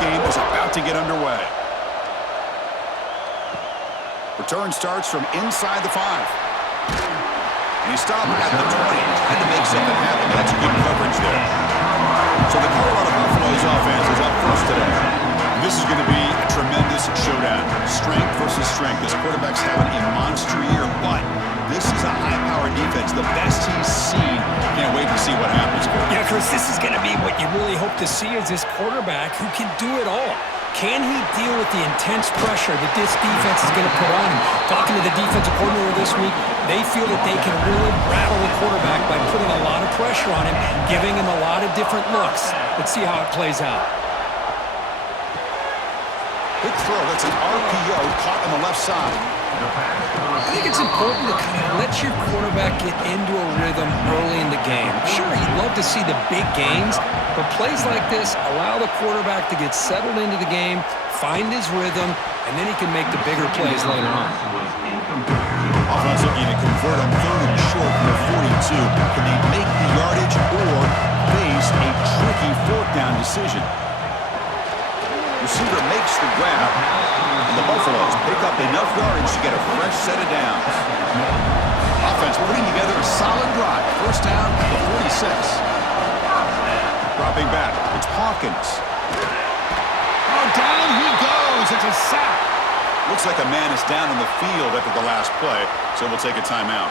game is about to get underway. Return starts from inside the 5. And he stopped at the 20, trying to make something happen. That's good coverage there. So the Colorado Buffaloes offense is up first today. And this is going to be a tremendous showdown. Strength versus strength. This quarterback's having a monster year, but this is a high-powered defense, the best he's seen. Can't wait to see what happens, Coach. Yeah, Chris, this is going to be what you really hope to see is this quarterback who can do it all. Can he deal with the intense pressure that this defense is going to put on him? Talking to the defensive coordinator this week, they feel that they can really rattle the quarterback by putting a lot of pressure on him, giving him a lot of different looks. Let's see how it plays out. Good throw. That's an RPO caught on the left side. I think it's important to kind of let your quarterback get into a rhythm early in the game. Sure, you'd love to see the big gains, but plays like this allow the quarterback to get settled into the game, find his rhythm, and then he can make the bigger plays later on. Offense looking to convert on 3rd and short from the 42. Can they make the yardage or face a tricky 4th down decision? Receiver makes the grab, and the Buffaloes pick up enough yardage to get a fresh set of downs. Offense putting together a solid drive. 1st down at the 46. Dropping back, it's Hawkins. Oh, down he goes. It's a sack. Looks like a man is down on the field after the last play, so we'll take a timeout.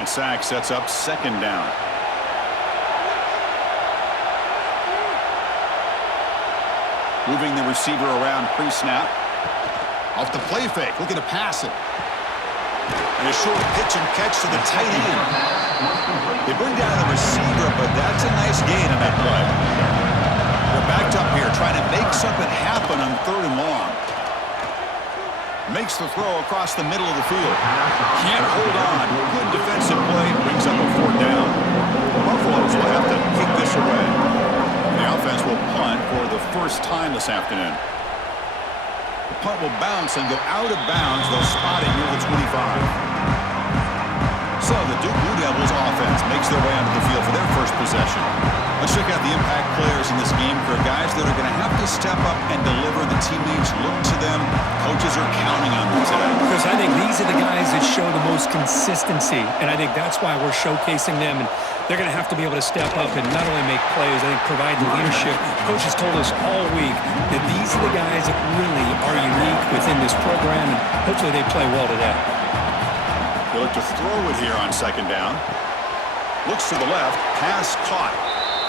And sack sets up 2nd down. Moving the receiver around pre-snap. Off the play fake, looking to pass it. And a short pitch and catch to the tight end. They bring down the receiver, but that's a nice gain on that play. They're backed up here, trying to make something happen on 3rd and long. Makes the throw across the middle of the field. Can't hold on. Good defensive play, brings up a 4th down. The Buffaloes will have to kick this away. The offense will punt for the first time this afternoon. The punt will bounce and go out of bounds. They'll spot it near the 25. So the Duke Blue Devils offense makes their way onto the field for their first possession. Let's check out the impact players in this game for guys that are going to have to step up and deliver. The teammates look to them. Coaches are counting on them today. Because I think these are the guys that show the most consistency, and I think that's why we're showcasing them. And they're going to have to be able to step up and not only make plays, I think provide the leadership. Coach has told us all week that these are the guys that really are unique within this program, and hopefully they play well today. They look to throw it here on 2nd down. Looks to the left, pass caught.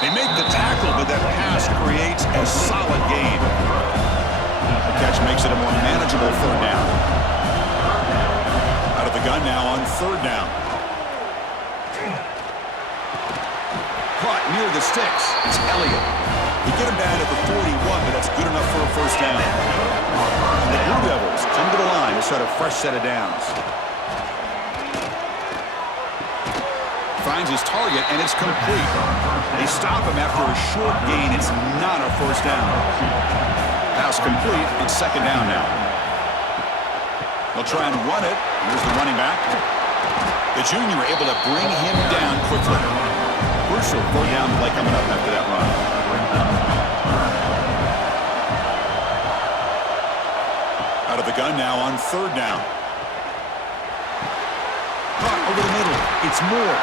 They make the tackle, but that pass creates a solid gain. The catch makes it a more manageable 3rd down. Out of the gun now on 3rd down. Caught near the sticks. It's Elliott. He get him down at the 41, but that's good enough for a 1st down. And the Blue Devils come to the line to start a fresh set of downs. Finds his target, and it's complete. They stop him after a short gain. It's not a 1st down. Pass complete. It's 2nd down now. They'll try and run it. Here's the running back. The junior able to bring him down quickly. Crucial 4th down play coming up after that run. Out of the gun now on 3rd down. Caught over the middle. It's Moore.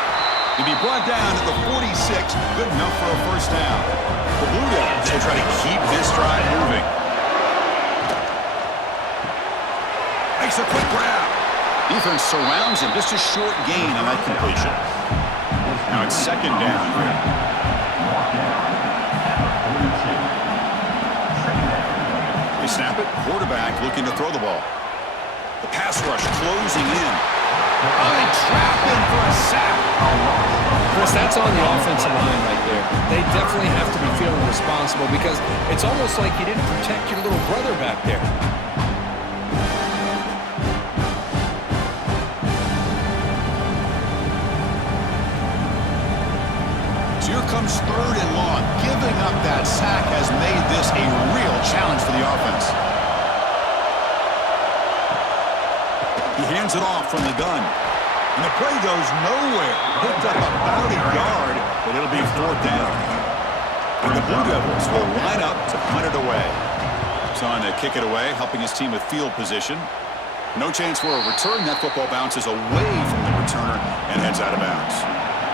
To be brought down at the 46, good enough for a 1st down. The Blue Devils will try to keep this drive moving. Makes a quick grab. Defense surrounds him. Just a short gain on that completion. Now it's 2nd down here. They snap it. Quarterback looking to throw the ball. The pass rush closing in. Oh, they trap him for a sack. Chris, that's on the offensive line right there. They definitely have to be feeling responsible because it's almost like you didn't protect your little brother back there. So here comes 3rd and long. Giving up that sack has made this a real challenge for the offense. He hands it off from the gun. And the play goes nowhere. Picked up about a yard, but it'll be 4th down. And The Blue Devils will line up to punt it away. He's on to kick it away, helping his team with field position. No chance for a return. That football bounces away from the returner and heads out of bounds.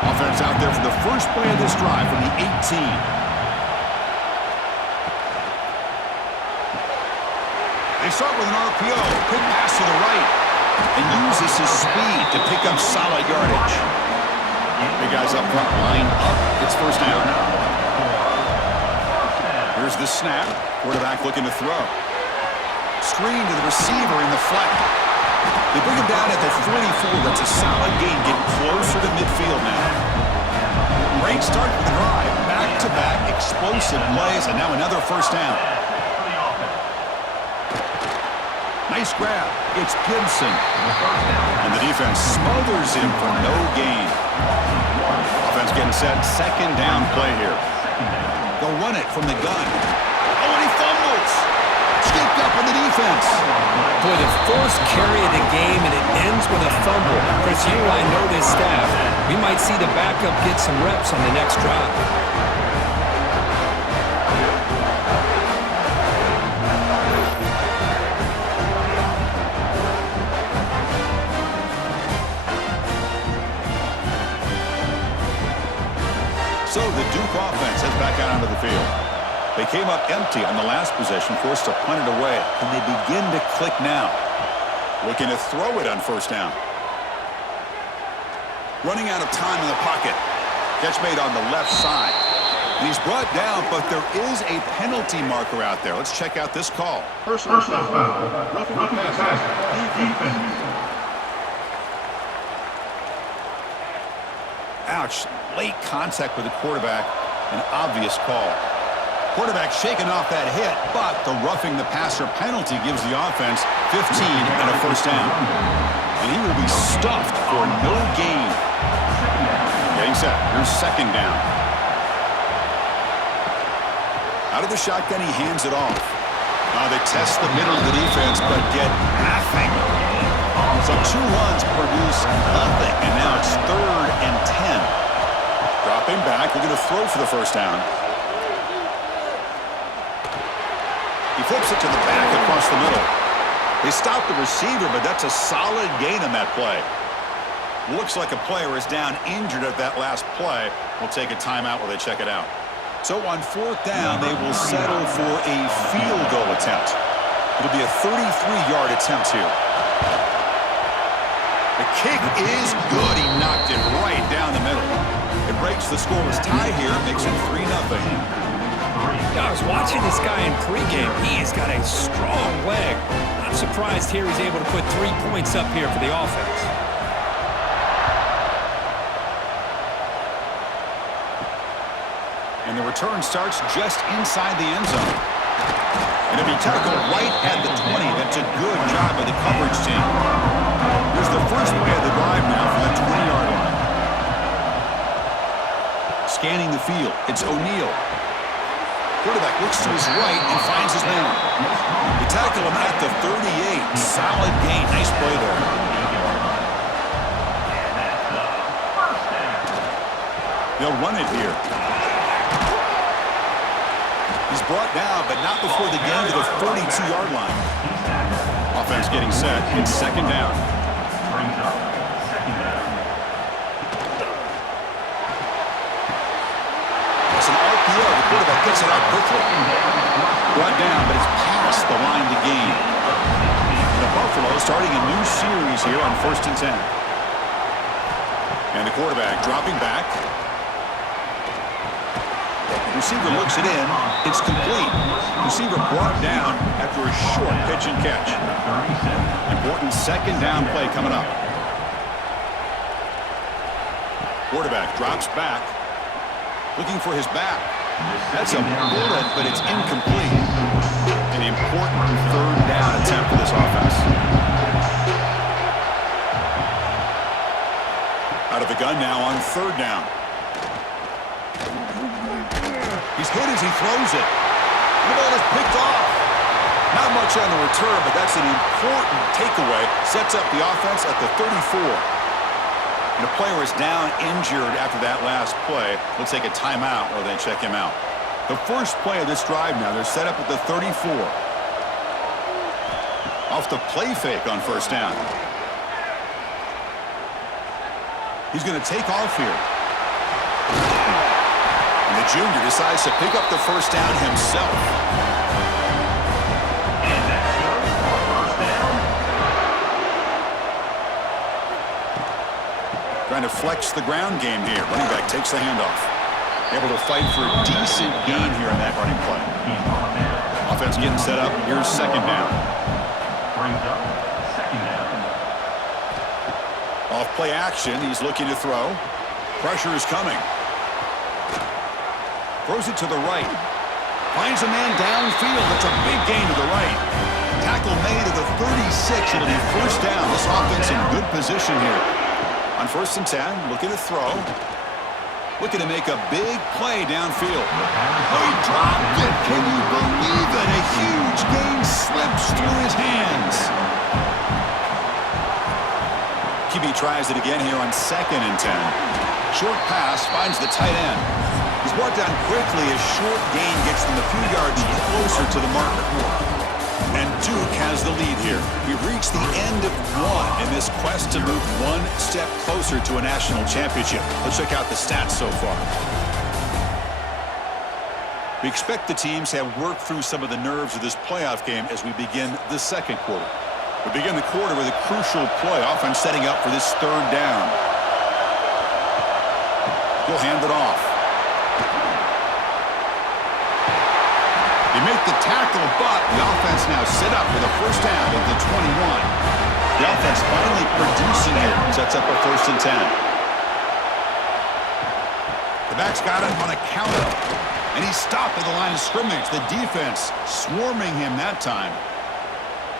Offense out there for the first play of this drive from the 18. They start with an RPO. Quick pass to the right. And uses his speed to pick up solid yardage. Big guys up front lined up. It's first down. Here's the snap. Quarterback looking to throw. Screen to the receiver in the flat. They bring him down at the 44. That's a solid gain, getting closer to midfield now. Great start for the drive. Back-to-back explosive plays, and now another first down. Nice grab. It's Gibson. And the defense smothers him for no gain. Offense getting set. Second down play here. They'll run it from the gun. Oh, and he fumbles. Scooped up in the defense. Boy, the first carry of the game, and it ends with a fumble. Chris, you and I know this staff. We might see the backup get some reps on the next drive. So the Duke offense heads back out onto the field. They came up empty on the last possession, forced to punt it away. Can they begin to click now? Looking to throw it on first down. Running out of time in the pocket. Catch made on the left side. And he's brought down, but there is a penalty marker out there. Let's check out this call. Personal foul. Roughing the passer. Defense. Ouch. Late contact with the quarterback. An obvious call. Quarterback shaking off that hit, but the roughing the passer penalty gives the offense 15 and a first down. And he will be stuffed for no gain. Getting set. Here's second down. Out of the shotgun, he hands it off. They test the middle of the defense, but get nothing. So 2 runs produce nothing, and now it's 3rd and 10. Dropping back, we're going to throw for the first down. He flips it to the back across the middle. They stop the receiver, but that's a solid gain on that play. Looks like a player is down injured at that last play. We'll take a timeout while they check it out. So on 4th down, they will settle for a field goal attempt. It'll be a 33-yard attempt here. The kick is good. He knocked it right down the middle. It breaks the scoreless tie here, makes it 3-0. I was watching this guy in pregame. He has got a strong leg. Not surprised here he's able to put 3 points up here for the offense. And the return starts just inside the end zone. And it'll be tackled right at the 20. That's a good job by the coverage team. Here's the first play of the drive now from the 20-yard line. Scanning the field. It's O'Neal. Quarterback looks to his right and finds his man. They tackle him at the 38. Solid gain. Nice play there. They'll run it here. He's brought down, but not before the gain to the 42-yard line. Offense getting set. It's second down. It's an RPO. The quarterback gets it out quickly. Brought down, but it's past the line to gain. The Buffalo starting a new series here on 1st and 10. And the quarterback dropping back. Receiver looks it in. It's complete. Receiver brought down after a short pitch and catch. Important second down play coming up. Quarterback drops back. Looking for his back. That's a bullet, but it's incomplete. An important 3rd down attempt for this offense. Out of the gun now on 3rd down. He's hit as he throws it. The ball is picked off. Not much on the return, but that's an important takeaway. Sets up the offense at the 34. And the player is down injured after that last play. We'll take a timeout while they check him out. The first play of this drive now, they're set up at the 34. Off the play fake on first down. He's going to take off here. And the junior decides to pick up the first down himself. And that's good for first down. Trying to flex the ground game here. Running back takes the handoff. Able to fight for a decent gain here in that running play. Offense getting set up. Here's second down. Brings up second down. Off play action. He's looking to throw. Pressure is coming. Throws it to the right. Finds a man downfield. That's a big gain to the right. Tackle made at the 36. It'll be first down. This offense in good position here. On first and 10, looking to throw. Looking to make a big play downfield. Oh, he dropped it. Can you believe it? A huge gain slips through his hands. QB tries it again here on second and 10. Short pass finds the tight end. He's brought down quickly as short gain gets them a few yards closer to the marker. And Duke has the lead here. We've reached the end of one in this quest to move one step closer to a national championship. Let's check out the stats so far. We expect the teams to have worked through some of the nerves of this playoff game as we begin the second quarter. We begin the quarter with a crucial play, offense setting up for this third down. He'll hand it off. They make the tackle, but the offense now set up with a first down at the 21. The offense finally producing here. Sets up a first and 10. The back's got it on a counter. And he's stopped at the line of scrimmage. The defense swarming him that time.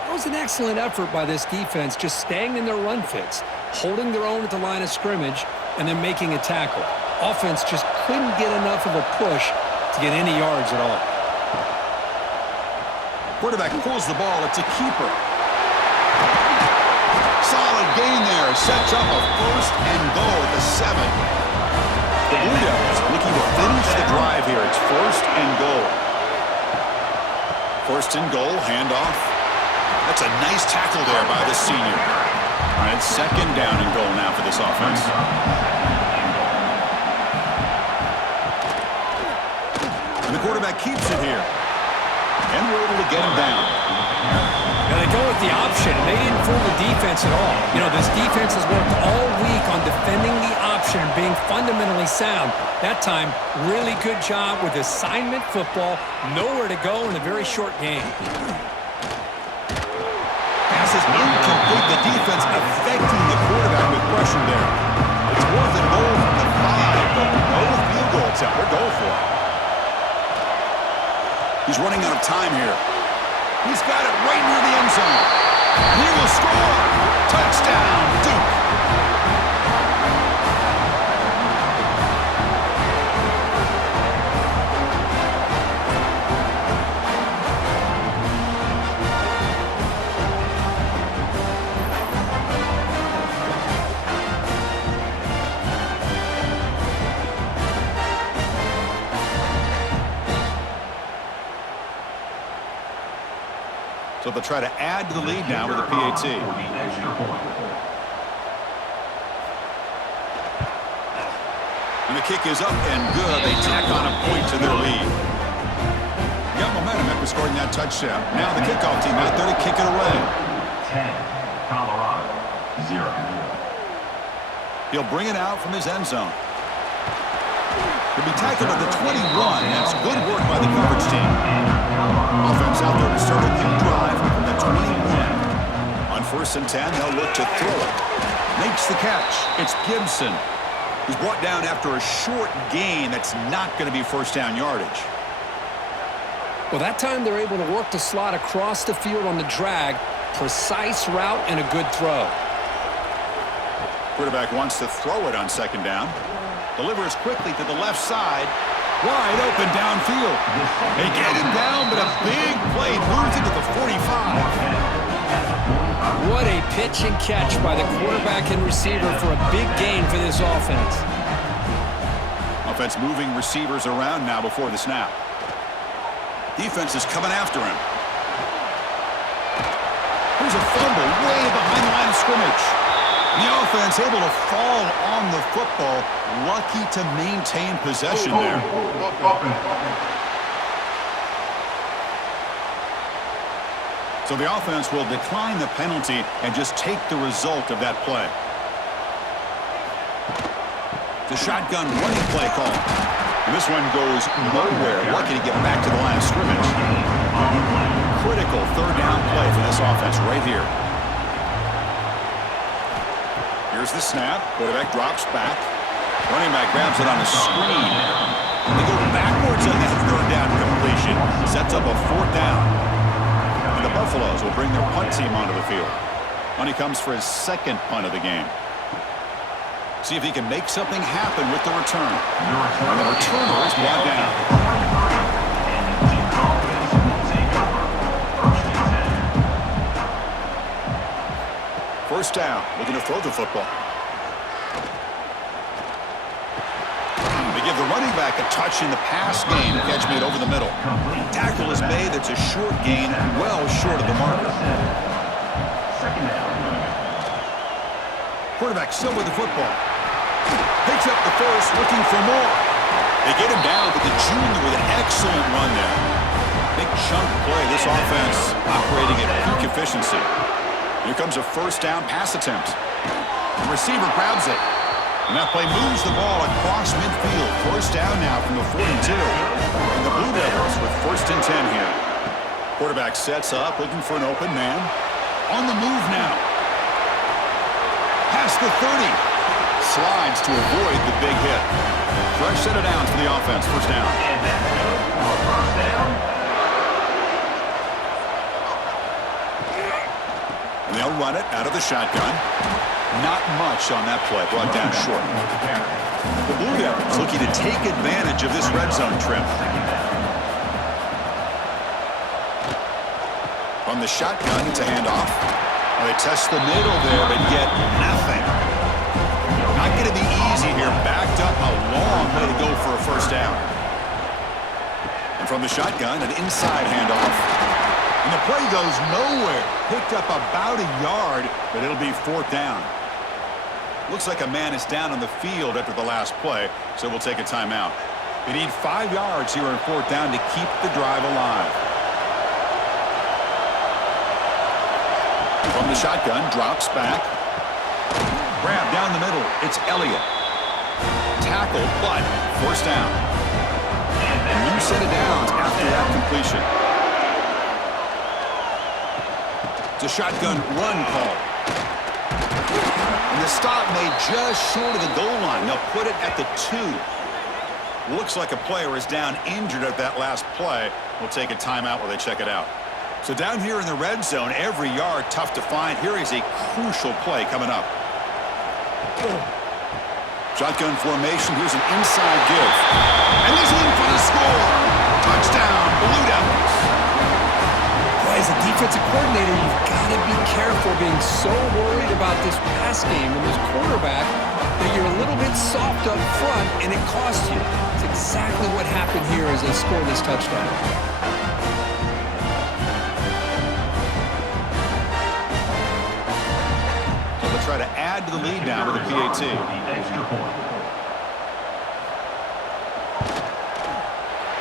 It was an excellent effort by this defense, just staying in their run fits, holding their own at the line of scrimmage, and then making a tackle. Offense just couldn't get enough of a push to get any yards at all. Quarterback pulls the ball. It's a keeper. Solid gain there. Sets up a first and goal at the 7. The Blue Devils looking to finish the drive here. It's first and goal. First and goal. Handoff. That's a nice tackle there by the senior. All right, second down and goal now for this offense. And the quarterback keeps it here. And we're able to get him down. Now they go with the option. They didn't fool the defense at all. You know, this defense has worked all week on defending the option and being fundamentally sound. That time, really good job with assignment football. Nowhere to go in a very short game. Pass is incomplete. The defense affecting the quarterback with pressure there. It's worth a goal from the 5, but no field goal attempt. We're going for it. He's running out of time here. He's got it right near the end zone. He will score. Touchdown, Duke. So they'll try to add to the lead now with a PAT. And the kick is up and good. They tack on a point to their lead. Got momentum after scoring that touchdown. Now the kickoff team out there to kick it away. 10, Colorado, 0. He'll bring it out from his end zone. He'll be tackled at the 21. That's good work by the coverage team. Offense out there to start a new drive from the 21. On first and 10, they'll look to throw it. Makes the catch. It's Gibson, who's brought down after a short gain that's not going to be first down yardage. Well, that time they're able to work the slot across the field on the drag. Precise route and a good throw. Quarterback wants to throw it on second down. Delivers quickly to the left side. Wide open downfield. They get him down, but a big play moves into the 45. What a pitch and catch by the quarterback and receiver for a big gain for this offense. Offense moving receivers around now before the snap. Defense is coming after him. Here's a fumble way behind the line of scrimmage. The offense able to fall on the football. Lucky to maintain possession there. So the offense will decline the penalty and just take the result of that play. The shotgun running play call. And this one goes nowhere. Lucky to get back to the line of scrimmage. Critical third down play for this offense right here. Here's the snap. Quarterback drops back. Running back grabs it on a screen. They go backwards on that third down completion. Sets up a fourth down. And the Buffaloes will bring their punt team onto the field. On he comes for his second punt of the game. See if he can make something happen with the return. And the returner is brought down. First down, looking to throw the football. They give the running back a touch in the pass game. Catch made over the middle. Tackle is made. It's a short gain, well short of the marker. Quarterback still with the football. Picks up the first, looking for more. They get him down, but the junior with an excellent run there. Big chunk play. This offense operating at peak efficiency. Here comes a first down pass attempt. The receiver grabs it. And that play moves the ball across midfield. First down now from the 42. And the Blue Devils with first and 10 here. Quarterback sets up, looking for an open man. On the move now. Past the 30. Slides to avoid the big hit. Fresh set of downs for the offense. First down. And they'll run it out of the shotgun. Not much on that play. Brought down short. The Blue Devils looking to take advantage of this red zone trip. From the shotgun, it's a handoff. Well, they test the middle there, but get nothing. Not going to be easy here. Backed up a long way to go for a first down. And from the shotgun, an inside handoff. And the play goes nowhere. Picked up about a yard, but it'll be fourth down. Looks like a man is down on the field after the last play, so we'll take a timeout. They need 5 yards here on fourth down to keep the drive alive. From the shotgun, drops back. Grab down the middle. It's Elliott. Tackle, but first down. And new set of downs after that completion. It's a shotgun run call. And the stop made just short of the goal line. They'll put it at the 2. Looks like a player is down injured at that last play. We'll take a timeout while they check it out. So down here in the red zone, every yard tough to find. Here is a crucial play coming up. Shotgun formation. Here's an inside give. And he's in for the score. Touchdown, Blue Devils. Boy, as a defensive coordinator, you've got to be careful being so worried about this pass game and this quarterback that you're a little bit soft up front and it costs you. It's exactly what happened here as they score this touchdown. Try to add to the lead now with a PAT.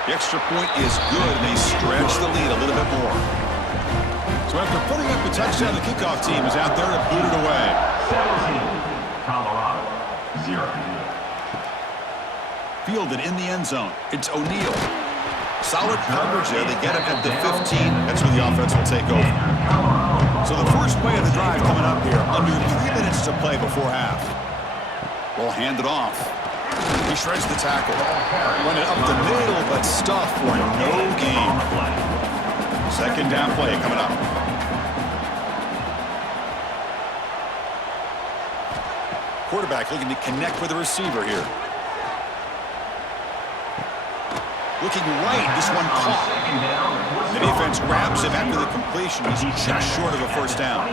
The extra point is good, and they stretch the lead a little bit more. So after putting up the touchdown, the kickoff team is out there to boot it away. 17, Colorado, 0. Fielded in the end zone. It's O'Neal. Solid coverage there. They get it at the 15. That's where the offense will take over. So the first play of the drive coming up here. Under 3 minutes to play before half. Ball handed off. He shreds the tackle. Run it up the middle, but stuffed for no gain. Second down play coming up. Quarterback looking to connect with the receiver here. Looking right, this one caught. The defense grabs him after the completion. He's just short of a first down.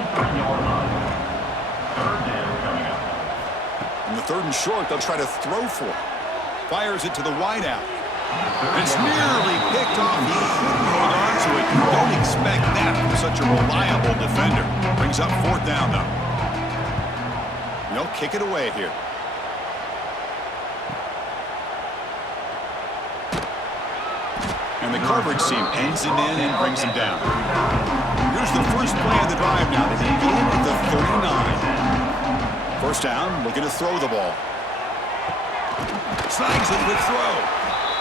And the third and short, they'll try to throw for. Fires it to the wideout. It's nearly picked off. He couldn't such a reliable defender. Brings up 4th down, though. They'll kick it away here. And the coverage team pins him in and brings him down. Here's the first play of the drive now. They begin at the 39. First down, looking to throw the ball. Snags it with throw.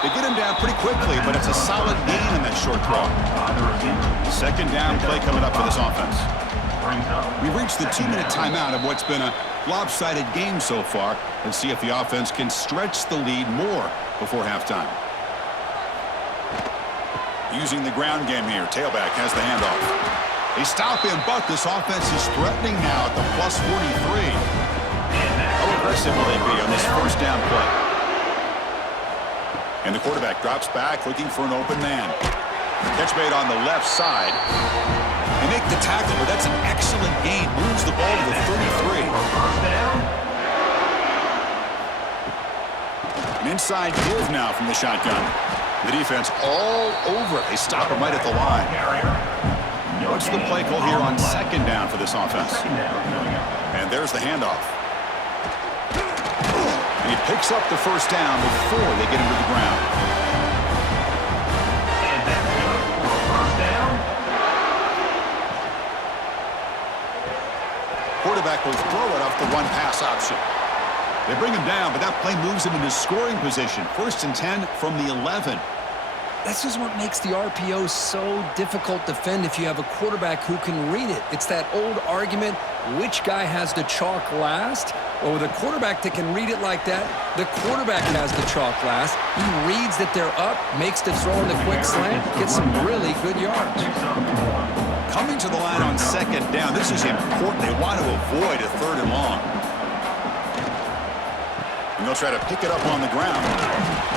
They get him down pretty quickly, but it's a solid gain in that short throw. Second down play coming up for this offense. We've reached the 2-minute timeout of what's been a lopsided game so far. Let's see if the offense can stretch the lead more before halftime. Using the ground game here. Tailback has the handoff. They stop him, but this offense is threatening now at the plus 43. How aggressive will they be on this first down play? And the quarterback drops back looking for an open man. Catch made on the left side. They make the tackle, but that's an excellent gain. Moves the ball to the 33. An inside give now from the shotgun. The defense all over it. They stop him right at the line. What's the play call here on second down for this offense? And there's the handoff. And he picks up the first down before they get him to the ground. And that's good for a first down. Quarterback will throw it off the one-pass option. They bring him down, but that play moves him into scoring position. 1st and 10 from the 11. That's just what makes the RPO so difficult to defend if you have a quarterback who can read it. It's that old argument, which guy has the chalk last? Well, with a quarterback that can read it like that, the quarterback has the chalk last. He reads that they're up, makes the throw in the quick slant, gets some really good yards. Coming to the line on second down, this is important. They want to avoid a 3rd and long. And they'll try to pick it up on the ground.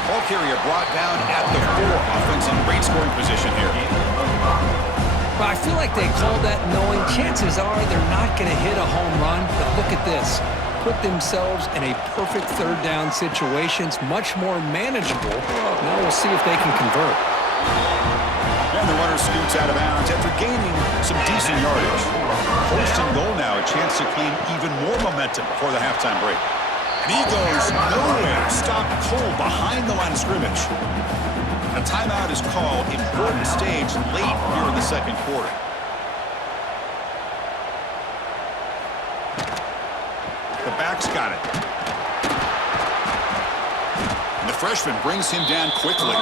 Ball carrier brought down at the 4. Offense in great scoring position here. But I feel like they called that knowing chances are they're not going to hit a home run. But look at this. Put themselves in a perfect 3rd down situation. It's much more manageable. Now we'll see if they can convert. And the runner scoots out of bounds after gaining some decent yardage. 1st and goal now, a chance to claim even more momentum before the halftime break. And he goes nowhere. Stopped cold behind the line of scrimmage. A timeout is called. Important stage late here in the second quarter. The back's got it. And the freshman brings him down quickly.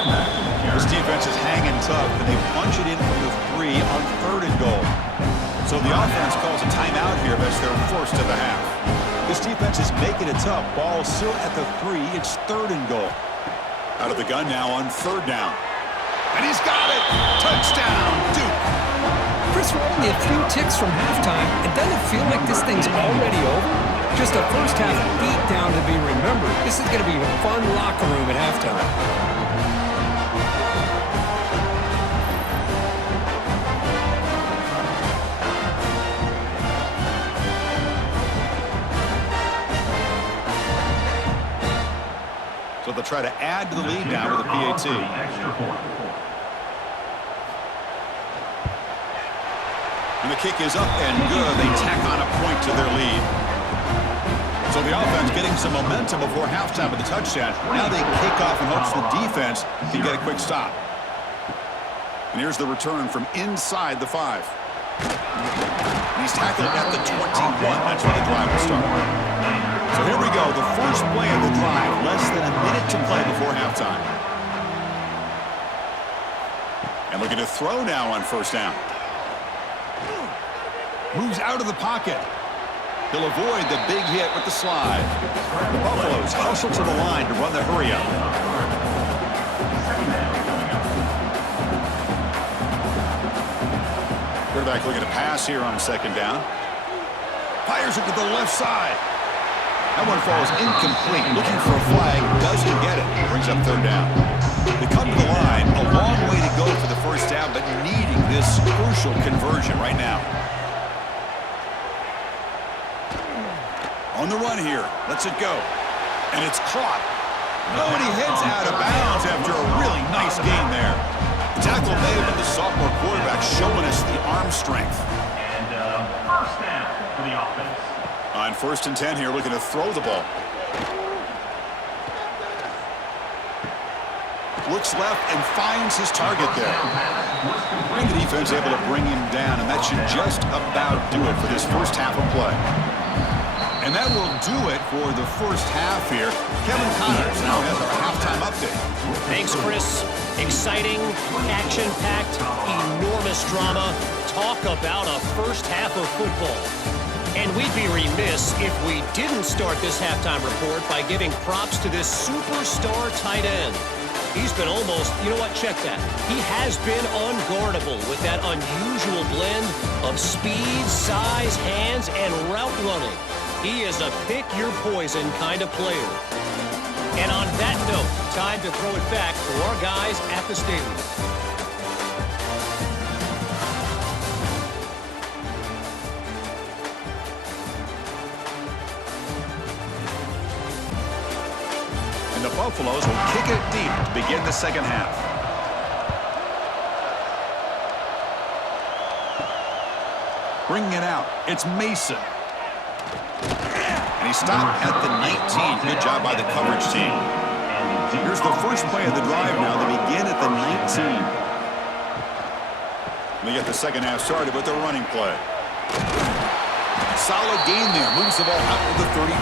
This defense is hanging tough, and they punch it in from the 3 on 3rd and goal. So the offense calls a timeout here. That's their first of the half. This defense is making it tough. Ball still at the 3. It's 3rd and goal. Out of the gun now on 3rd down. And he's got it! Touchdown, Duke! Chris, we're only a few ticks from halftime. It doesn't feel like this thing's already over. Just a first half beatdown to be remembered. This is going to be a fun locker room at halftime. So they'll try to add to the lead now with a PAT. And the kick is up and good. They tack on a point to their lead. So the offense getting some momentum before halftime with the touchdown. Now they kick off in hopes the defense can get a quick stop. And here's the return from inside the 5. And he's tackled at the 21. That's where the drive will start. So here we go, the first play of the drive. Less than a minute to play before halftime. And looking to throw now on 1st down. Moves out of the pocket. He'll avoid the big hit with the slide. The Buffaloes hustle to the line to run the hurry up. Quarterback looking to pass here on 2nd down. Fires it to the left side. That one falls incomplete. Looking for a flag. Doesn't get it. Brings up 3rd down. They come to the line. A long way to go for the first down, but needing this crucial conversion right now. On the run here. Lets it go. And it's caught. Oh, and he heads out of bounds after a really nice game there. The tackle made, but the sophomore quarterback showing us the arm strength. And first down for the offense. On 1st and 10 here, looking to throw the ball. Looks left and finds his target there. And the defense able to bring him down, and that should just about do it for this first half of play. And that will do it for the first half here. Kevin Connors now has our halftime update. Thanks, Chris. Exciting, action-packed, enormous drama. Talk about a first half of football. And we'd be remiss if we didn't start this halftime report by giving props to this superstar tight end. He's been almost, you know what, check that. He has been unguardable with that unusual blend of speed, size, hands, and route running. He is a pick-your-poison kind of player. And on that note, time to throw it back to our guys at the stadium. And the Buffaloes will kick it deep to begin the second half. Bringing it out, it's Mason. And he stopped at the 19. Good job by the coverage team. Here's the first play of the drive now. They begin at the 19. We get the second half started with the running play. Solid gain there. Moves the ball out to the 32.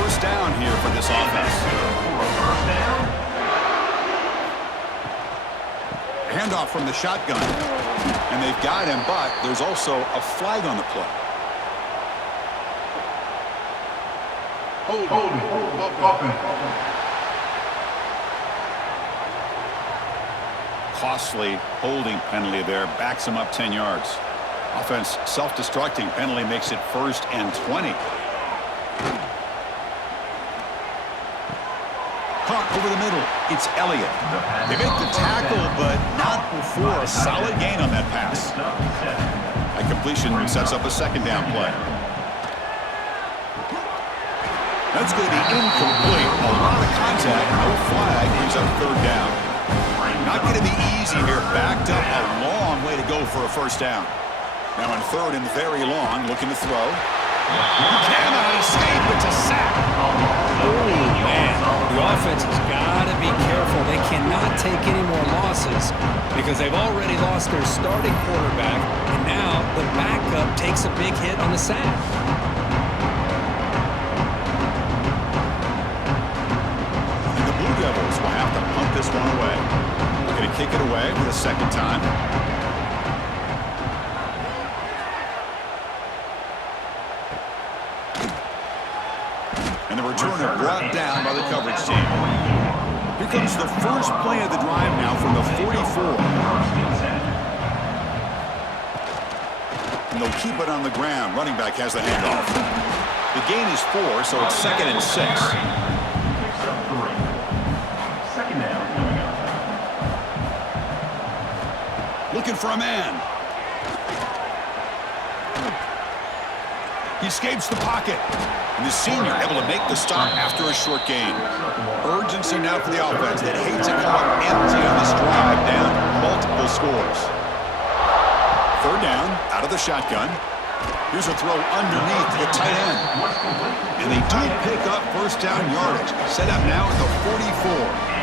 First down here for this offense. Handoff from the shotgun. And they've got him, but there's also a flag on the play. Costly holding penalty there. Backs him up 10 yards. Offense self-destructing. Penalty makes it 1st and 20. Caught over the middle. It's Elliott. They make the tackle, but not before a solid gain on that pass. That completion sets up a second down play. That's going to be incomplete. A lot of contact, no flag, brings up 3rd down. Not going to be easy here. Backed up a long way to go for a first down. Now on 3rd and very long, looking to throw. Cannot escape. It's a sack. Oh, man. The offense has got to be careful. They cannot take any more losses because they've already lost their starting quarterback, and now the backup takes a big hit on the sack. Devils will have to pump this one away. They're going to kick it away for the second time. And the returner brought down by the coverage team. Here comes the first play of the drive now from the 44. And they'll keep it on the ground. Running back has the handoff. The gain is 4, so it's 2nd and 6. Looking for a man. He escapes the pocket. And the senior able to make the stop after a short gain. Urgency now for the offense that hates to come up empty on this drive, down multiple scores. 3rd down, out of the shotgun. Here's a throw underneath to the tight end. And they do pick up first down yardage. Set up now at the 44.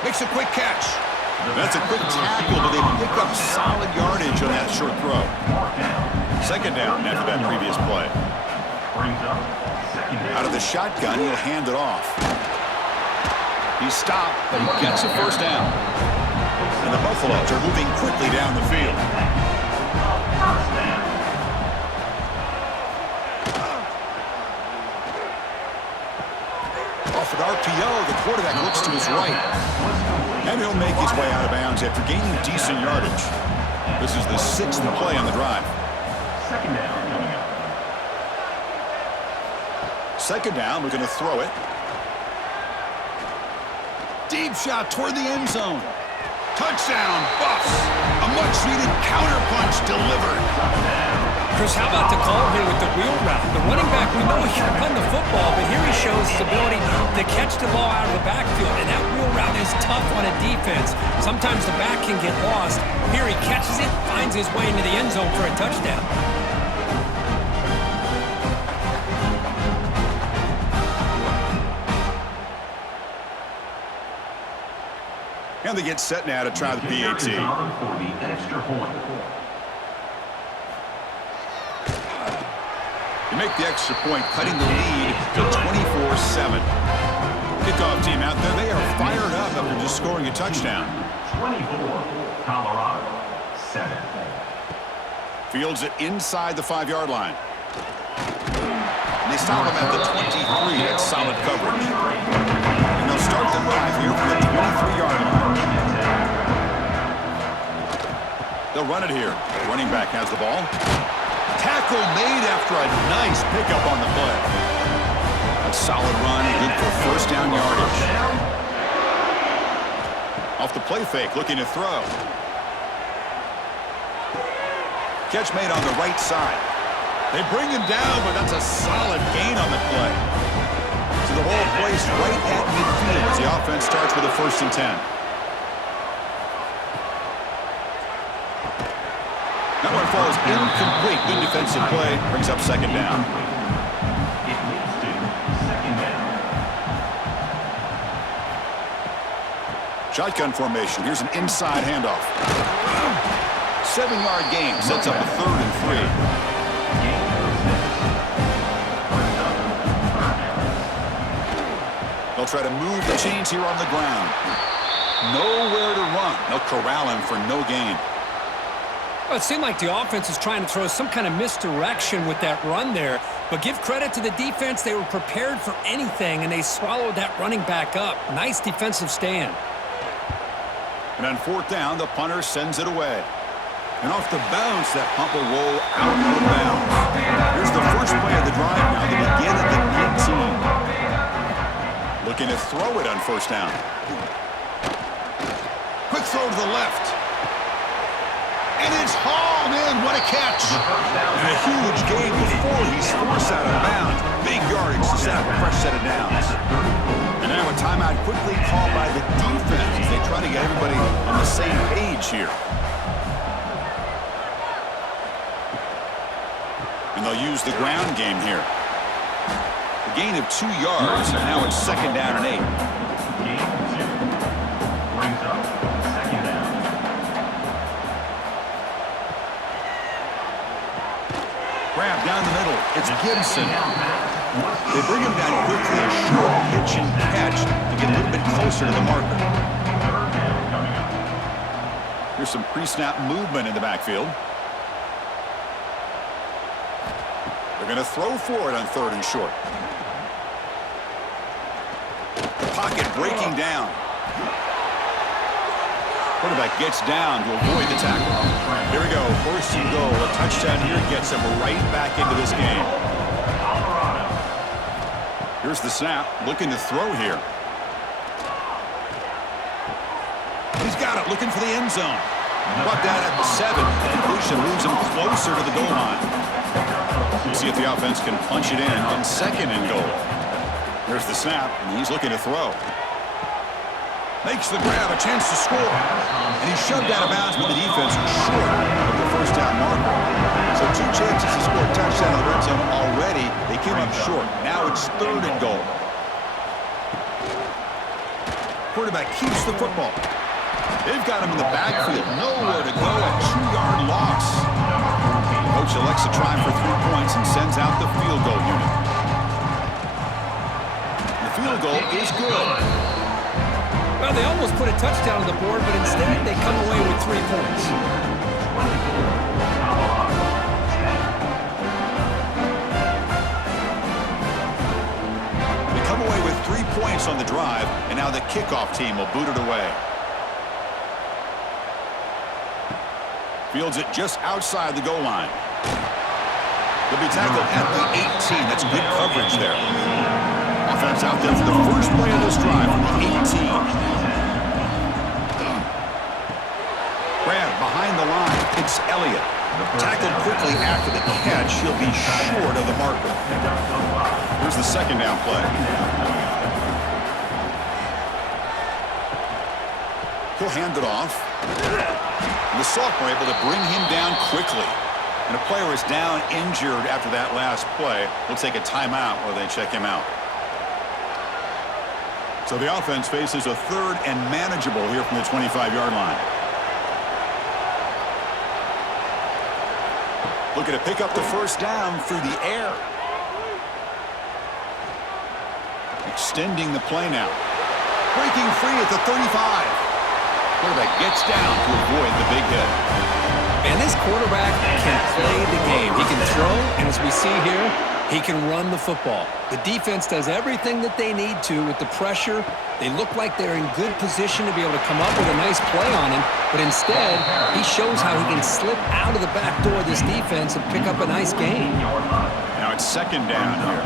Makes a quick catch. That's a quick tackle, but they pick up solid yardage on that short throw. 2nd down after that previous play. Out of the shotgun, he'll hand it off. He's stopped, but he gets a first down. And the Buffaloes are moving quickly down the field. Off an RPO, the quarterback looks to his right. And he'll make his way out of bounds after gaining decent yardage. This is the 6th play on the drive. 2nd down coming up. 2nd down, we're going to throw it. Deep shot toward the end zone. Touchdown, Buffs. A much-needed counterpunch delivered. Chris, how about the call here with the wheel route? The running back, we know he can run the football, but here he shows his ability to catch the ball out of the backfield, and that wheel route is tough on a defense. Sometimes the back can get lost. Here he catches it, finds his way into the end zone for a touchdown. And they get set now to try the PAT. You make the extra point, cutting the lead to 24-7. Kickoff team out there, they are fired up after just scoring a touchdown. 24, Colorado, 7. Fields it inside the 5-yard line. And they stop him at the 23. That's solid coverage. And they'll start the drive here from the 23-yard line. They'll run it here. Running back has the ball. Tackle made after a nice pickup on the play. A solid run, good for first down yardage. Off the play fake, looking to throw. Catch made on the right side. They bring him down, but that's a solid gain on the play. So the ball placed right at midfield as the offense starts with a 1st and 10. That one falls incomplete. Good defensive play. Brings up 2nd down. It leads to 2nd down. Shotgun formation. Here's an inside handoff. 7-yard gain. Sets up a 3rd and 3. They'll try to move the chains here on the ground. Nowhere to run. They'll corral him for no gain. Well, it seemed like the offense was trying to throw some kind of misdirection with that run there. But give credit to the defense. They were prepared for anything, and they swallowed that running back up. Nice defensive stand. And on 4th down, the punter sends it away. And off the bounce, that pump will roll out of bounds. Here's the first play of the drive now. They begin at the 19. Looking to throw it on 1st down. Quick throw to the left. And it's hauled in. What a catch. And a huge gain before he's forced out of bounds. Big yardage to set up a fresh set of downs. And now a timeout quickly called by the defense as they try to get everybody on the same page here. And they'll use the ground game here. A gain of 2 yards, and now it's 2nd down and 8. Gain 2. Brings up 2nd down. Grab down the middle. It's Gibson. They bring him down quickly, a short pitch and catch to get a little bit closer to the marker. Here's some pre-snap movement in the backfield. They're going to throw for it on 3rd and short. The pocket breaking down. Quarterback gets down to avoid the tackle. Here we go, 1st and goal. A touchdown here gets him right back into this game. Here's the snap, looking to throw here. He's got it, looking for the end zone. Brought down at the 7. The completion moves him closer to the goal line. See if the offense can punch it in on 2nd and goal. Here's the snap, and he's looking to throw. Makes the grab, a chance to score. And he's shoved out of bounds, but the defense was short of the 1st down marker. So 2 chances to score a touchdown in the red zone already. They came up short. Now it's 3rd and goal. Quarterback keeps the football. They've got him in the backfield. Nowhere to go. A 2-yard loss. Coach elects to try for 3 points and sends out the field goal unit. The field goal is good. Well, they almost put a touchdown on the board, but instead they come away with 3 points. They come away with 3 points on the drive, and now the kickoff team will boot it away. Fields it just outside the goal line. They'll be tackled at the 18. That's good coverage there. Offense out there for the first play of this drive from the 18. Grab behind the line. It's Elliott. Tackled quickly after the catch, he'll be short of the marker. Here's the second down play. He'll hand it off. And the sophomore able to bring him down quickly. And a player is down injured after that last play. We'll take a timeout while they check him out. So the offense faces a third and manageable here from the 25-yard line. Looking to pick up the first down through the air. Extending the play now. Breaking free at the 35. Quarterback gets down to avoid the big hit. And this quarterback can play the game. He can throw, and as we see here, he can run the football. The defense does everything that they need to with the pressure. They look like they're in good position to be able to come up with a nice play on him, but instead, he shows how he can slip out of the back door of this defense and pick up a nice gain. Now it's second down here.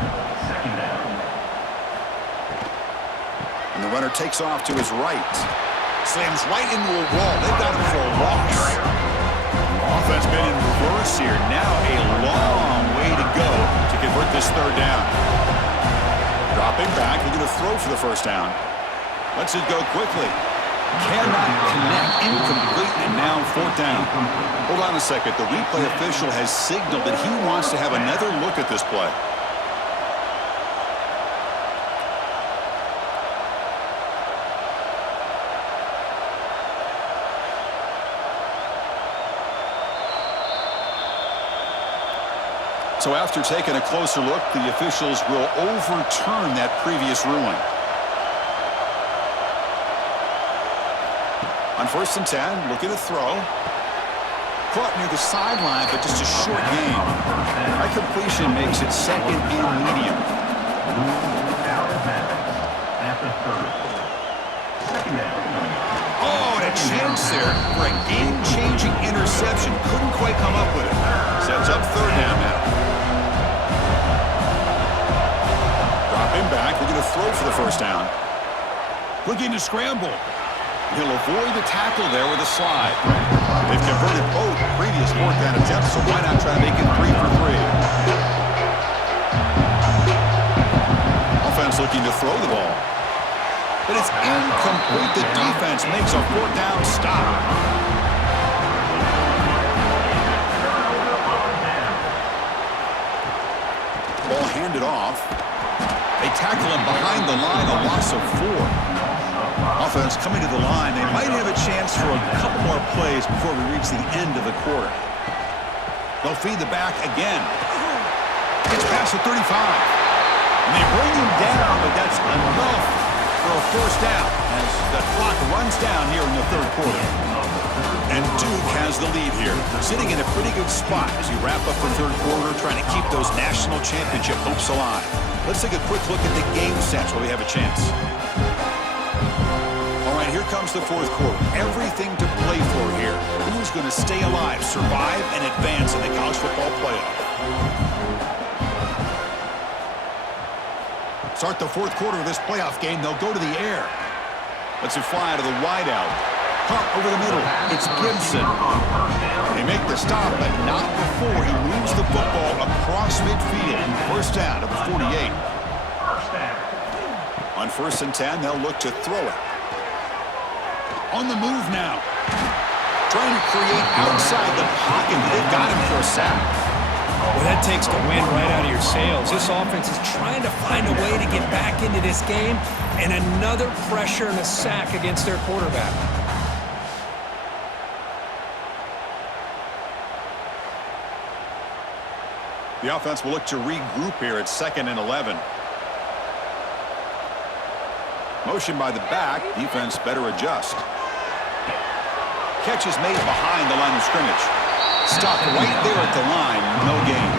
And the runner takes off to his right. Slams right into a wall. They've got him for a loss. Offense been in reverse here. Now a long way to go to convert this third down. Dropping back, looking to throw for the first down. Lets it go quickly. Cannot connect. Incomplete, and now fourth down. Hold on a second. The replay official has signaled that he wants to have another look at this play. So after taking a closer look, the officials will overturn that previous ruling. On 1st and 10, looking to throw. Caught near the sideline, but just a short gain. That completion makes it second and medium. Oh, and a chance there for a game-changing interception. Couldn't quite come up with it. Sets up third down now. Dropping back, looking to throw for the first down. Looking to scramble. He'll avoid the tackle there with a slide. They've converted both previous fourth down attempts, so why not try to make it 3 for 3? Offense looking to throw the ball. But it's incomplete. The defense makes a fourth down stop. Ball handed off. They tackle him behind the line, a loss of 4. Offense coming to the line. They might have a chance for a couple more plays before we reach the end of the quarter. They'll feed the back again. Gets past the 35. And they bring him down, but that's enough for a first down as the clock runs down here in the third quarter. And Duke has the lead here, sitting in a pretty good spot as we wrap up the third quarter, trying to keep those national championship hopes alive. Let's take a quick look at the game sets while we have a chance. All right, here comes the fourth quarter. Everything to play for here. Who's going to stay alive, survive, and advance in the college football playoff? Start the fourth quarter of this playoff game. They'll go to the air. Lets it fly to the wideout. Pump over the middle. It's Gibson. They make the stop, but not before he moves the football across midfield. First down to the 48. On 1st and 10, they'll look to throw it. On the move now. Trying to create outside the pocket. They've got him for a sack. Well, that takes the wind right out of your sails. This offense is trying to find a way to get back into this game, and another pressure and a sack against their quarterback. The offense will look to regroup here at 2nd and 11. Motion by the back. Defense better adjust. Catch is made behind the line of scrimmage. Stopped right there at the line. No gain.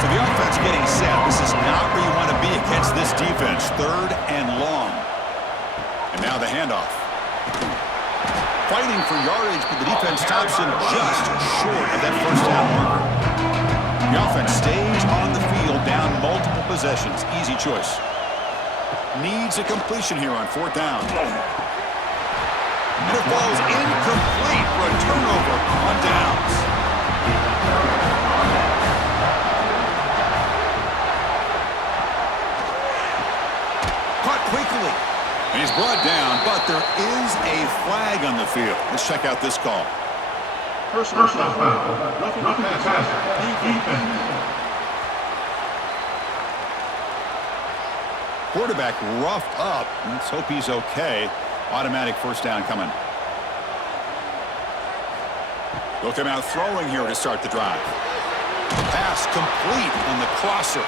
So the offense getting set. This is not where you want to be against this defense. 3rd and long. And now the handoff. Fighting for yardage, but the defense stops him just short of that first down marker. The offense stays on the field, down multiple possessions. Easy choice. Needs a completion here on 4th down. And it falls incomplete for a turnover on downs. quickly. And he's brought down, but there is a flag on the field. Let's check out this call. Personal foul. Roughing the passer. Defense. Quarterback roughed up. Let's hope he's okay. Automatic first down coming. They'll come out throwing here to start the drive. Pass complete on the crosser.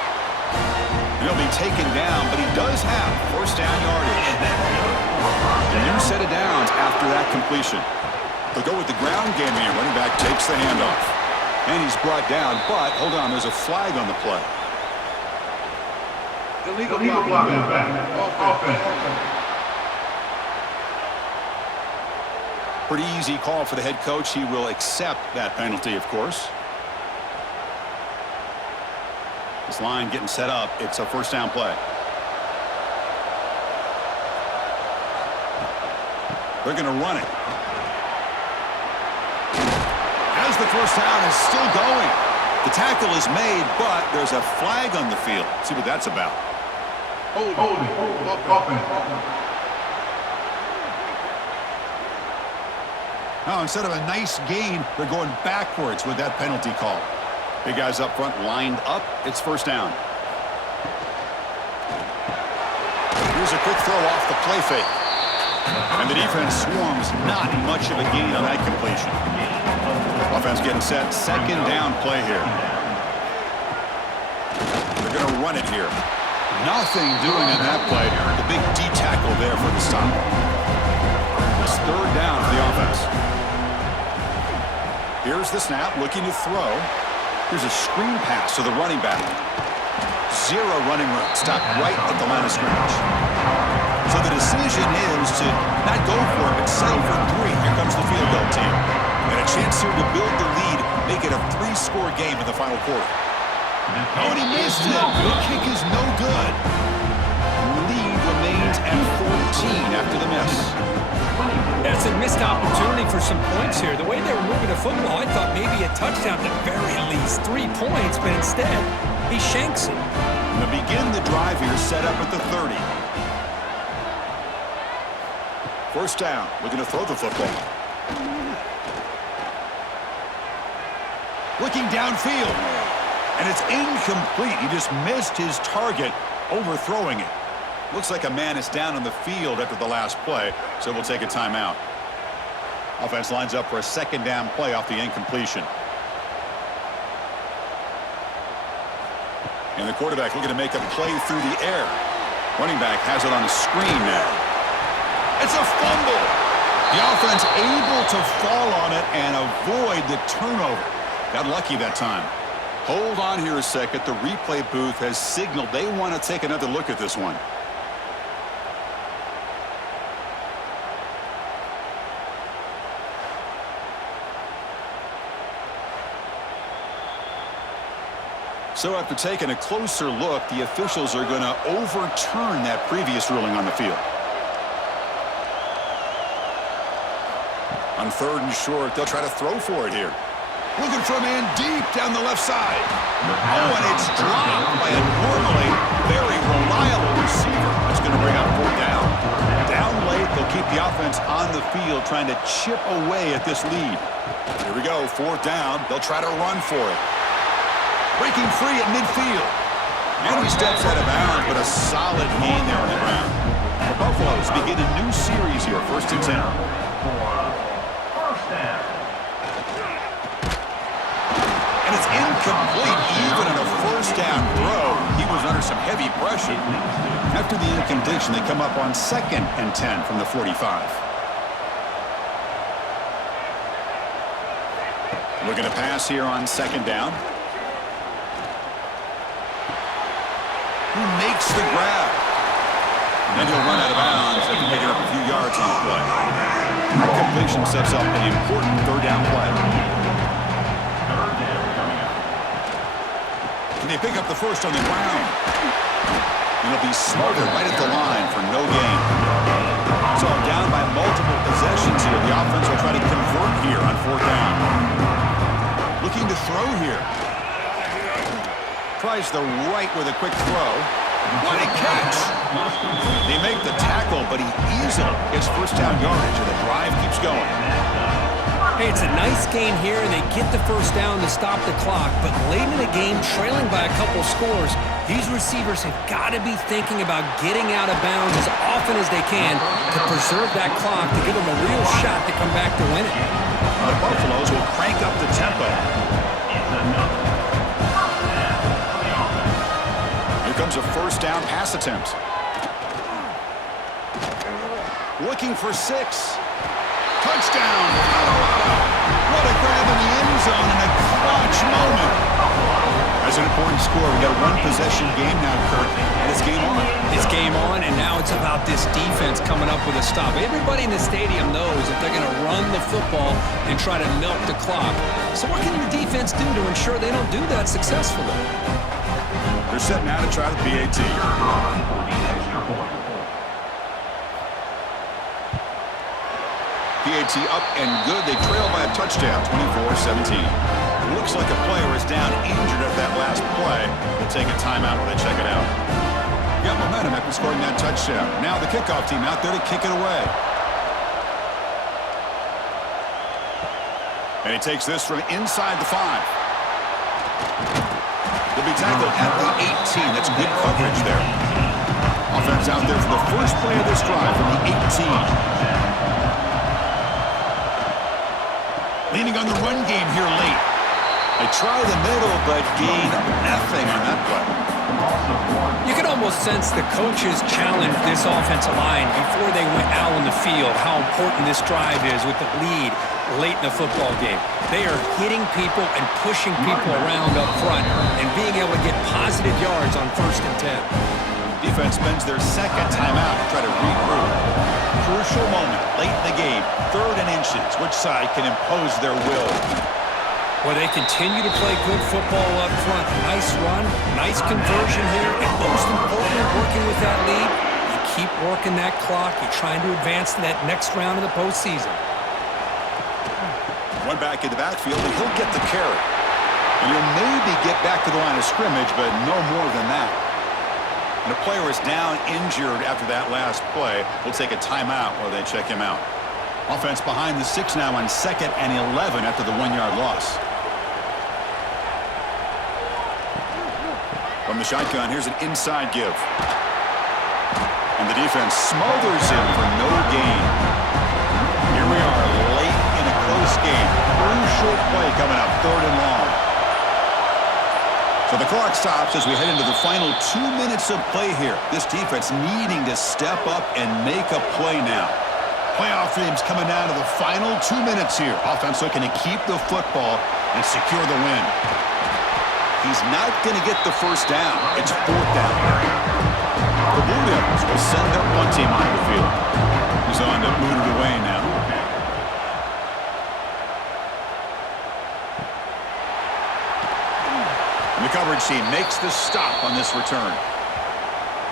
He'll be taken down, but he does have first down yardage. A new set of downs after that completion. They'll go with the ground game here. Running back takes the handoff. And he's brought down, but hold on, there's a flag on the play. Illegal blocking back. Offense. Pretty easy call for the head coach. He will accept that penalty, of course. This line getting set up. It's a first down play. They're going to run it. As the first down is still going. The tackle is made, but there's a flag on the field. Let's see what that's about. Holding. Offense. Now, instead of a nice gain, they're going backwards with that penalty call. Big guys up front lined up. It's first down. Here's a quick throw off the play fake. And the defense swarms. Not much of a gain on that completion. Offense getting set. Second down play here. They're going to run it here. Nothing doing on that play. The big D tackle there for the stop. It's third down for the offense. Here's the snap, looking to throw. Here's a screen pass to the running back. Zero running room, stopped right at the line of scrimmage. So the decision is to not go for it, but settle for 3. Here comes the field goal team. And a chance here to build the lead, make it a 3-score game in the final quarter. Oh, and he missed it. The kick is no good. Lead remains at 14 after the miss. That's a missed opportunity for some points here. The way they were moving the football, I thought maybe a touchdown at the very least. 3 points, but instead, he shanks it. And they begin the drive here, set up at the 30. First down, looking to throw the football. Looking downfield. And it's incomplete. He just missed his target, overthrowing it. Looks like a man is down on the field after the last play, so we'll take a timeout. Offense lines up for a second down play off the incompletion. And the quarterback looking to make a play through the air. Running back has it on a screen now. It's a fumble. The offense able to fall on it and avoid the turnover. Got lucky that time. Hold on here a second. The replay booth has signaled they want to take another look at this one. So after taking a closer look, the officials are going to overturn that previous ruling on the field. On third and short, they'll try to throw for it here. Looking for a man deep down the left side. Oh, and it's dropped by a normally very reliable receiver. That's going to bring up fourth down. Down late, they'll keep the offense on the field trying to chip away at this lead. Here we go, fourth down. They'll try to run for it. Breaking free at midfield. And he steps out of bounds, but a solid gain there on the ground. The Buffaloes begin a new series here, 1st and 10. And it's incomplete even on a first down throw. He was under some heavy pressure. After the incompletion, they come up on 2nd and 10 from the 45. Looking to pass here on 2nd down. Who makes the grab. And he'll run out of bounds after picking up a few yards on the play. That completion sets up an important 3rd down play. Can they pick up the first on the ground? And it'll be smarter right at the line for no gain. So down by multiple possessions here. The offense will try to convert here on 4th down. Looking to throw here. Tries the right with a quick throw. What a catch! They make the tackle, but he easily gets first down yardage, and the drive keeps going. Hey, it's a nice gain here, and they get the first down to stop the clock. But late in the game, trailing by a couple scores, these receivers have got to be thinking about getting out of bounds as often as they can to preserve that clock, to give them a real shot to come back to win it. The Buffaloes will crank up the tempo. Here comes a first down pass attempt. Looking for 6. Touchdown, Colorado! What a grab in the end zone in a clutch moment. That's an important score. We got a one-possession game now, Kurt, and it's game on. It's game on, and now it's about this defense coming up with a stop. Everybody in the stadium knows that they're going to run the football and try to milk the clock. So what can your defense do to ensure they don't do that successfully? They're setting out to try the PAT. PAT up and good. They trail by a touchdown, 24-17. Looks like a player is down injured at that last play. They'll take a timeout while they check it out. Got momentum after scoring that touchdown. Now the kickoff team out there to kick it away. And he takes this from inside the 5. They'll be tackled at the 18. That's good coverage there. Offense out there for the first play of this drive from the 18. Leaning on the run game here late. They try the middle, but gain nothing on that play. You can almost sense the coaches challenge this offensive line before they went out on the field, how important this drive is with the lead late in the football game. They are hitting people and pushing people around up front and being able to get positive yards on 1st and 10. Defense spends their second timeout to try to regroup. Crucial moment late in the game, 3rd and inches. Which side can impose their will? Well, they continue to play good football up front. Nice run, nice conversion here, and most importantly, working with that lead, you keep working that clock. You're trying to advance to that next round of the postseason. One back in the backfield, and he'll get the carry. And he'll maybe get back to the line of scrimmage, but no more than that. And a player is down injured after that last play. We'll take a timeout while they check him out. Offense behind the 6 now on 2nd and 11 after the 1-yard loss. From the shotgun, here's an inside give. And the defense smothers him for no gain. Here we are late in a close game. Crucial play coming up, 3rd and long. So the clock stops as we head into the final 2 minutes of play here. This defense needing to step up and make a play now. Playoff games coming down to the final 2 minutes here. Offense looking to keep the football and secure the win. He's not going to get the first down. It's 4th down. The Blue Devils will send their punt team on the field. He's on to boot it away now. And the coverage team makes the stop on this return.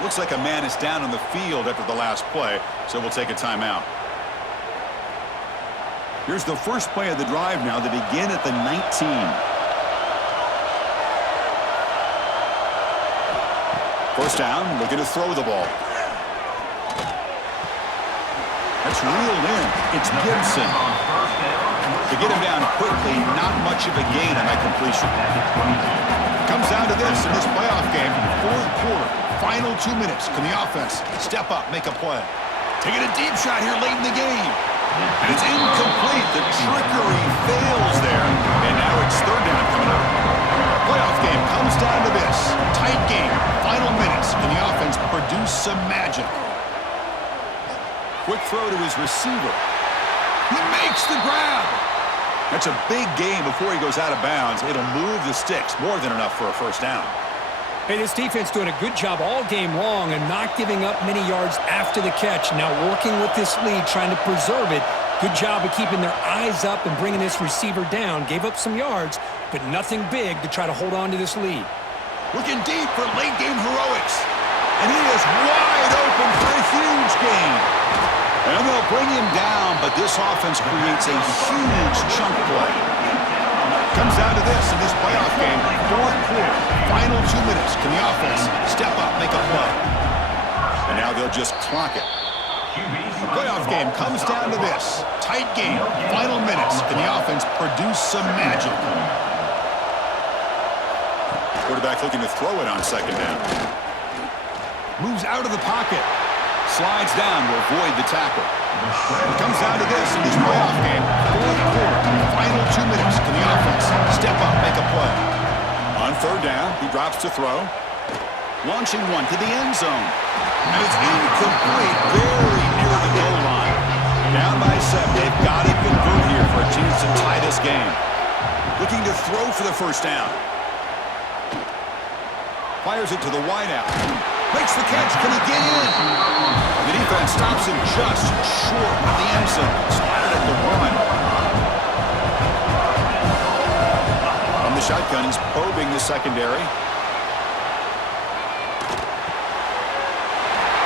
Looks like a man is down on the field after the last play, so we'll take a timeout. Here's the first play of the drive now. They begin at the 19. First down, looking to throw the ball. That's reeled in. It's Gibson. To get him down quickly, not much of a gain on that completion. Comes down to this in this playoff game. 4th quarter, final 2 minutes. Can the offense step up, make a play? Taking a deep shot here late in the game. And it's incomplete. The trickery fails there. And now it's 3rd down coming up. Playoff game comes down to this. Tight game. Final minutes. Can the offense produce some magic? Quick throw to his receiver. He makes the grab. That's a big game before he goes out of bounds. It'll move the sticks. More than enough for a first down. Hey, this defense doing a good job all game long and not giving up many yards after the catch. Now working with this lead, trying to preserve it. Good job of keeping their eyes up and bringing this receiver down. Gave up some yards, but nothing big to try to hold on to this lead. Looking deep for late game heroics. And he is wide open for a huge gain. And they'll bring him down, but this offense creates a huge chunk play. Comes down to this in this playoff game. Fourth quarter, final 2 minutes. Can the offense step up, make a play? And now they'll just clock it. The playoff game comes down to this. Tight game, final minutes. Can the offense produce some magic? Quarterback looking to throw it on second down. Moves out of the pocket. Slides down to avoid the tackle. It comes down to this in this playoff game. Fourth quarter, final 2 minutes. Can the offense step up, make a play? On third down, he drops to throw. Launching one to the end zone. And it's incomplete, very near the goal line. Down by 7. They've got to convert here for a chance to tie this game. Looking to throw for the first down. Fires it to the wideout. Makes the catch. Can he get in? The defense stops him just short of the end zone. Spotted at the 1. On the shotgun, he's probing the secondary.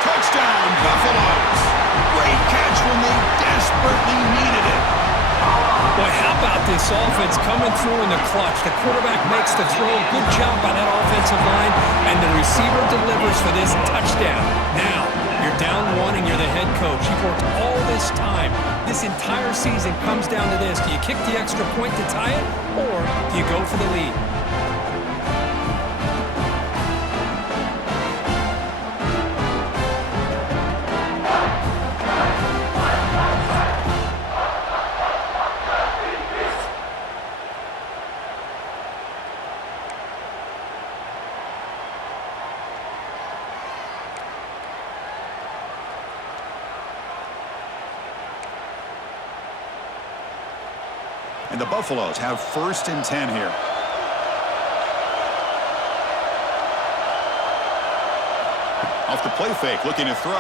Touchdown, Buffaloes. Great catch when they desperately needed it. Boy, how about this offense coming through in the clutch? The quarterback makes the throw. Good job by that offensive line. And the receiver delivers for this touchdown. Now, you're down 1 and you're the head coach. You've worked all this time. This entire season comes down to this. Do you kick the extra point to tie it, or do you go for the lead? And the Buffaloes have 1st and 10 here. Off the play fake, looking to throw.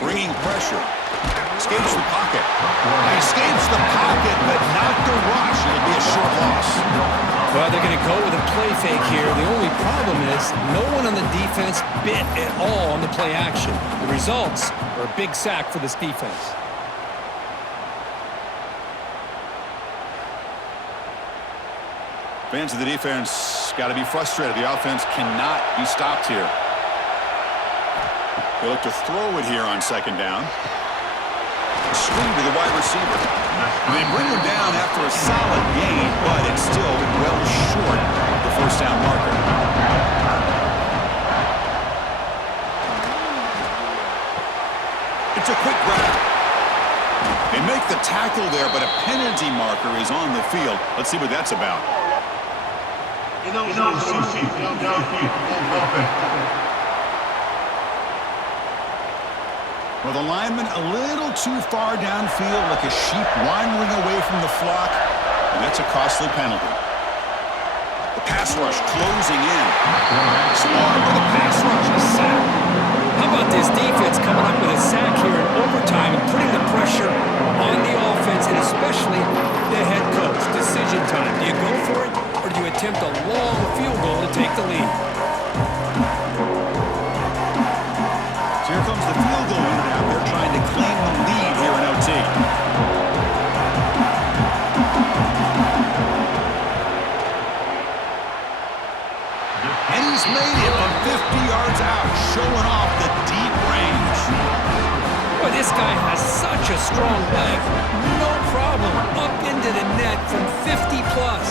Bringing pressure. Escapes the pocket. Escapes the pocket, but not the rush. It'll be a short loss. Well, they're going to go with a play fake here. The only problem is no one on the defense bit at all on the play action. The results are a big sack for this defense. Fans of the defense got to be frustrated. The offense cannot be stopped here. They look to throw it here on second down. Screen to the wide receiver. And they bring him down after a solid gain, but it's still well short of the first down marker. It's a quick grab. They make the tackle there, but a penalty marker is on the field. Let's see what that's about. Well, the lineman a little too far downfield, like a sheep wandering away from the flock, and that's a costly penalty. The pass rush closing in. Swarmed with a pass rush, a sack. How about this defense coming up with a sack here in overtime and putting the pressure on the offense, and especially the head coach? Decision time. Do you go for it, or do you attempt a long field goal to take the lead? So here comes the field goal unit out there trying to claim the lead here in OT. And he's made it from 50 yards out, showing off the deep range. Boy, this guy has such a strong leg. No problem. Up into the net from 50 plus.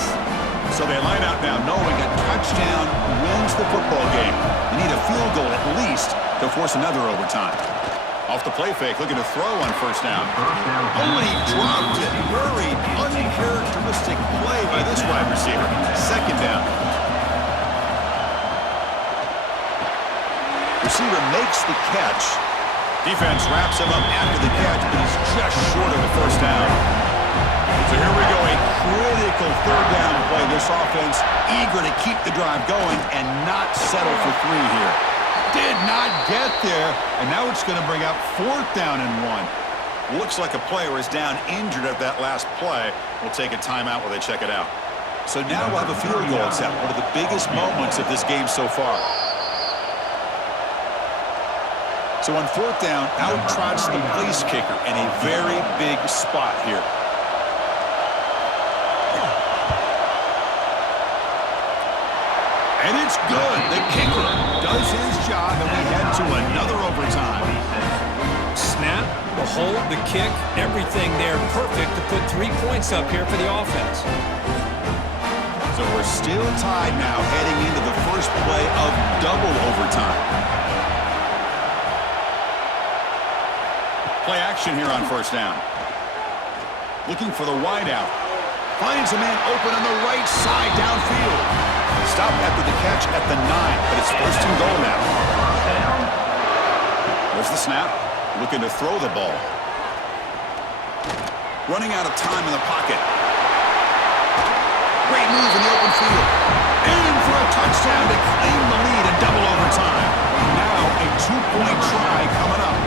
So they line out now knowing a touchdown wins the football game. You need a field goal at least to force another overtime. Off the play fake, looking to throw on first down. Only dropped it. Very uncharacteristic play by this wide receiver. Second down. Receiver makes the catch. Defense wraps him up after the catch, but he's just short of the first down. So here we go, a critical third down play. This offense eager to keep the drive going and not settle for 3 here. Did not get there, and now it's going to bring out 4th down and 1. Looks like a player is down injured at that last play. We'll take a timeout while they check it out. So now we'll have a field goal attempt, one of the biggest moments of this game so far. So on 4th down, out trots the place kicker in a very big spot here. And it's good. The kicker does his job, and we head to another overtime. Snap, the hold, the kick, everything there perfect to put 3 points up here for the offense. So we're still tied now heading into the first play of double overtime. Play action here on first down. Looking for the wideout. Finds a man open on the right side downfield. Stopped after the catch at the 9, but it's first and goal now. There's the snap. Looking to throw the ball. Running out of time in the pocket. Great move in the open field. In for a touchdown to claim the lead in double overtime. Now a 2-point try coming up.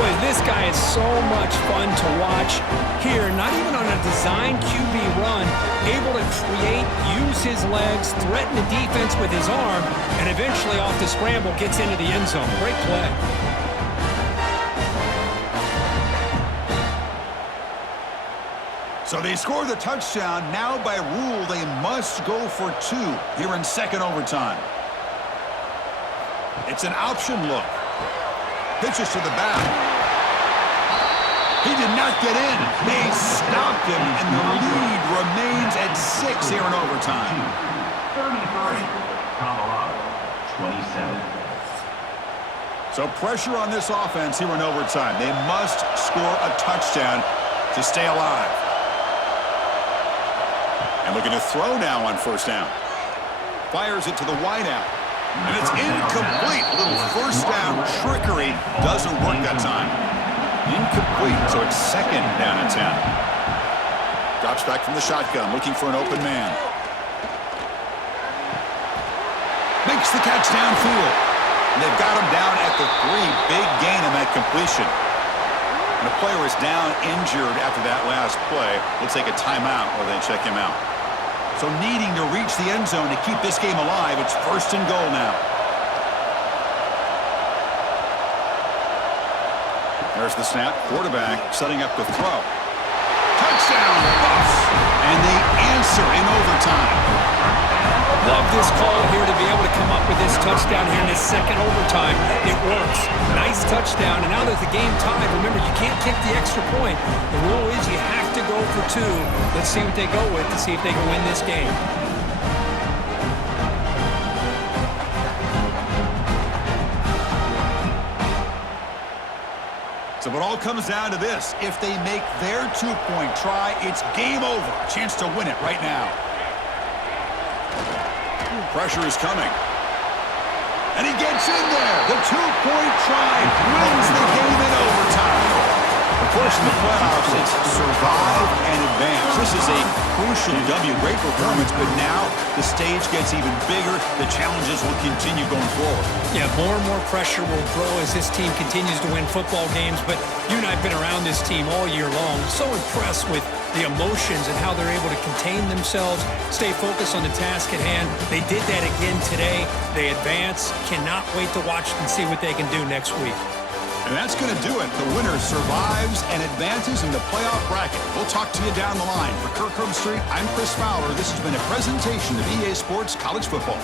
Boy, this guy is so much fun to watch. Here, not even on a design QB run, able to create, use his legs, threaten the defense with his arm, and eventually off the scramble gets into the end zone. Great play. So they score the touchdown. Now by rule, they must go for 2 here in second overtime. It's an option look. Pitches to the back. He did not get in. They stopped him, and the lead remains at 6 here in overtime. 33. Colorado, 27. So pressure on this offense here in overtime. They must score a touchdown to stay alive. And looking to throw now on first down. Fires it to the wideout. And it's incomplete. A little first down trickery doesn't work that time. Incomplete, so it's second down and 10. Drops back from the shotgun, looking for an open man. Makes the catch downfield. And they've got him down at the 3. Big gain in that completion. And the player is down injured after that last play. We'll take a timeout while they check him out. So needing to reach the end zone to keep this game alive, it's first and goal now. There's the snap. Quarterback setting up to throw. Touchdown, Buffs! And they answer in overtime. Love this call here to be able to come up with this touchdown here in this second overtime. It works. Nice touchdown, and now that the game tied, remember, you can't kick the extra point. The rule is you have to go for 2. Let's see what they go with to see if they can win this game. So it all comes down to this. If they make their 2-point try, it's game over. Chance to win it right now. Pressure is coming. And he gets in there. The 2-point try wins the game in overtime. Of course, in the playoffs, it's survive and advance. This is a crucial W. Great performance, but now the stage gets even bigger. The challenges will continue going forward. Yeah, more and more pressure will grow as this team continues to win football games, but you and I have been around this team all year long. So impressed with the emotions and how they're able to contain themselves, stay focused on the task at hand. They did that again today. They advance. Cannot wait to watch and see what they can do next week. And that's going to do it. The winner survives and advances in the playoff bracket. We'll talk to you down the line. For Kirk Herbstreit, I'm Chris Fowler. This has been a presentation of EA Sports College Football.